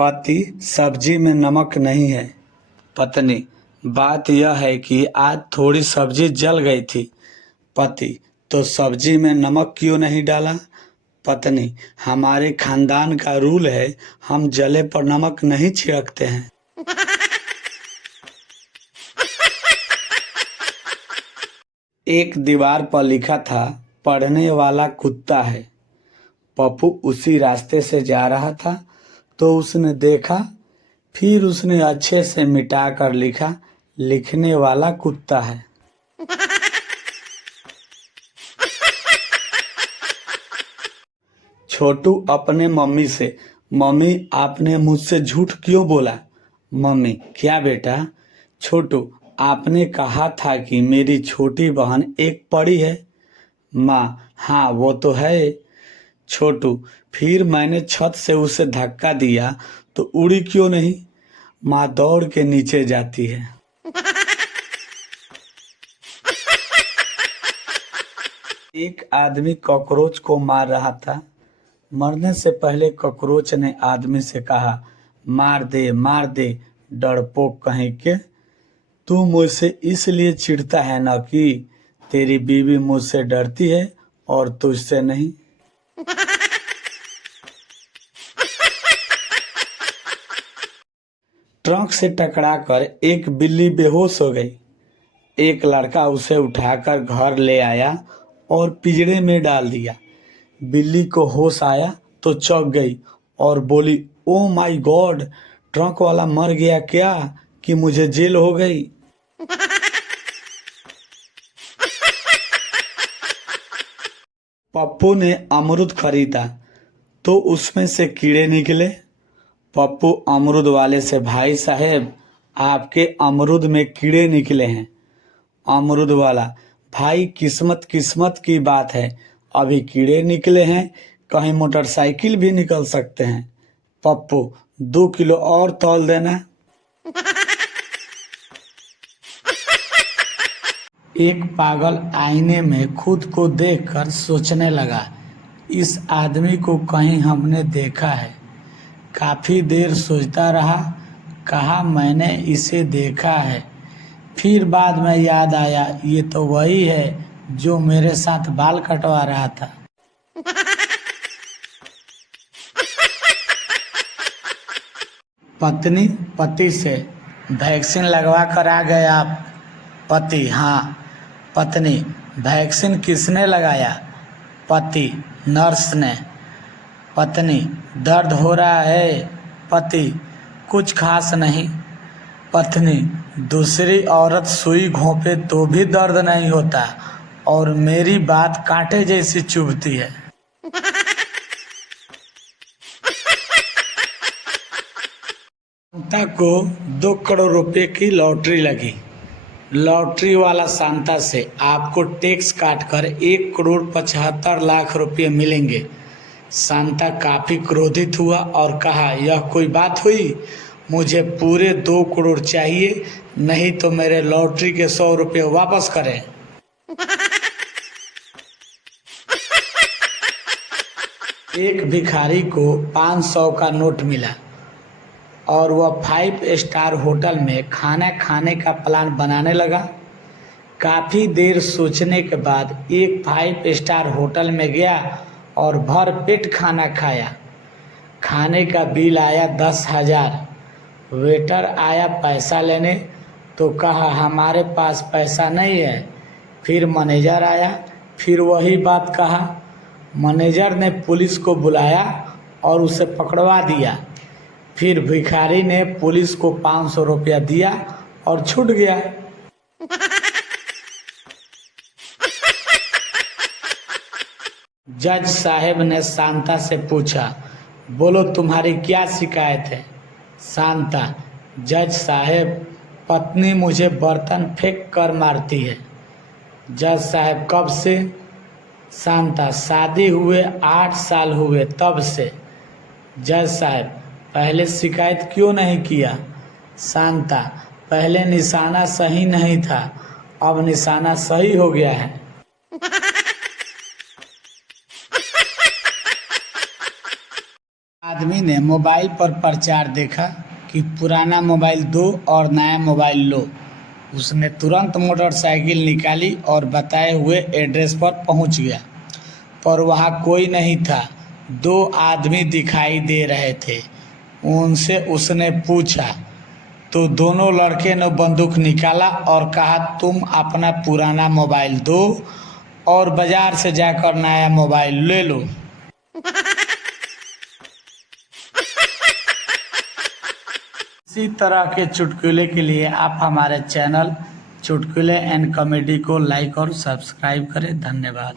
पति, सब्जी में नमक नहीं है। पत्नी, बात यह है कि आज थोड़ी सब्जी जल गई थी। पति, तो सब्जी में नमक क्यों नहीं डाला? पत्नी, हमारे खानदान का रूल है, हम जले पर नमक नहीं छिड़कते हैं। एक दीवार पर लिखा था, पढ़ने वाला कुत्ता है। पप्पू उसी रास्ते से जा रहा था तो उसने देखा, फिर उसने अच्छे से मिटाकर लिखा, लिखने वाला कुत्ता है। छोटू अपने मम्मी से, मम्मी आपने मुझसे झूठ क्यों बोला? मम्मी, क्या बेटा? छोटू, आपने कहा था कि मेरी छोटी बहन एक परी है। माँ, हाँ वो तो है। छोटू, फिर मैंने छत से उसे धक्का दिया तो उड़ी क्यों नहीं? माँ दौड़ के नीचे जाती है। एक आदमी कॉकरोच को मार रहा था। मरने से पहले कॉकरोच ने आदमी से कहा, मार दे डरपोक कहीं के। तू मुझसे इसलिए चिढ़ता है ना कि तेरी बीवी मुझसे डरती है और तुझसे नहीं। ट्रक से टकराकर एक बिल्ली बेहोश हो गई। एक लड़का उसे उठाकर घर ले आया और पिंजरे में डाल दिया। बिल्ली को होश आया तो चौंक गई और बोली, ओ माय गॉड, ट्रक वाला मर गया क्या कि मुझे जेल हो गई? पप्पू ने अमरूद खरीदा तो उसमें से कीड़े निकले। पप्पू अमरूद वाले से, भाई साहब आपके अमरूद में कीड़े निकले हैं। अमरूद वाला, भाई किस्मत किस्मत की बात है, अभी कीड़े निकले हैं, कहीं मोटरसाइकिल भी निकल सकते हैं। पप्पू, 2 किलो और तौल देना। एक पागल आईने में खुद को देखकर सोचने लगा, इस आदमी को कहीं हमने देखा है। काफी देर सोचता रहा, कहा मैंने इसे देखा है। फिर बाद में याद आया, ये तो वही है जो मेरे साथ बाल कटवा रहा था। पत्नी पति से, वैक्सीन लगवा कर आ गए आप? पति, हाँ। पत्नी, वैक्सीन किसने लगाया? पति, नर्स ने। पत्नी, दर्द हो रहा है? पति, कुछ खास नहीं। पत्नी, दूसरी औरत सुई घोंपे तो भी दर्द नहीं होता और मेरी बात कांटे जैसी चुभती है। शांता को 2 करोड़ रुपए की लॉटरी लगी। लॉटरी वाला शांता से, आपको टैक्स काटकर 1,75,00,000 रुपये मिलेंगे। शांता काफी क्रोधित हुआ और कहा, यह कोई बात हुई? मुझे पूरे 2 करोड़ चाहिए, नहीं तो मेरे लॉटरी के 100 रुपये वापस करें। एक भिखारी को 500 का नोट मिला और वह 5 स्टार होटल में खाना खाने का प्लान बनाने लगा। काफ़ी देर सोचने के बाद एक 5 स्टार होटल में गया और भर पेट खाना खाया। खाने का बिल आया 10,000। वेटर आया पैसा लेने तो कहा, हमारे पास पैसा नहीं है। फिर मैनेजर आया, फिर वही बात कहा। मैनेजर ने पुलिस को बुलाया और उसे पकड़वा दिया। फिर भिखारी ने पुलिस को 500 रुपया दिया और छूट गया। जज साहब ने शांता से पूछा, बोलो तुम्हारी क्या शिकायत है? शांता, जज साहब, पत्नी मुझे बर्तन फेंक कर मारती है। जज साहब, कब से? शांता, शादी हुए 8 साल हुए तब से। जज साहब, पहले शिकायत क्यों नहीं किया? शांता, पहले निशाना सही नहीं था, अब निशाना सही हो गया है। आदमी ने मोबाइल पर प्रचार देखा कि पुराना मोबाइल दो और नया मोबाइल लो। उसने तुरंत मोटरसाइकिल निकाली और बताए हुए एड्रेस पर पहुंच गया, पर वहां कोई नहीं था। दो आदमी दिखाई दे रहे थे। उनसे उसने पूछा तो दोनों लड़के ने बंदूक निकाला और कहा, तुम अपना पुराना मोबाइल दो और बाजार से जाकर नया मोबाइल ले लो। इसी तरह के चुटकुले के लिए आप हमारे चैनल चुटकुले एंड कॉमेडी को लाइक और सब्सक्राइब करें। धन्यवाद।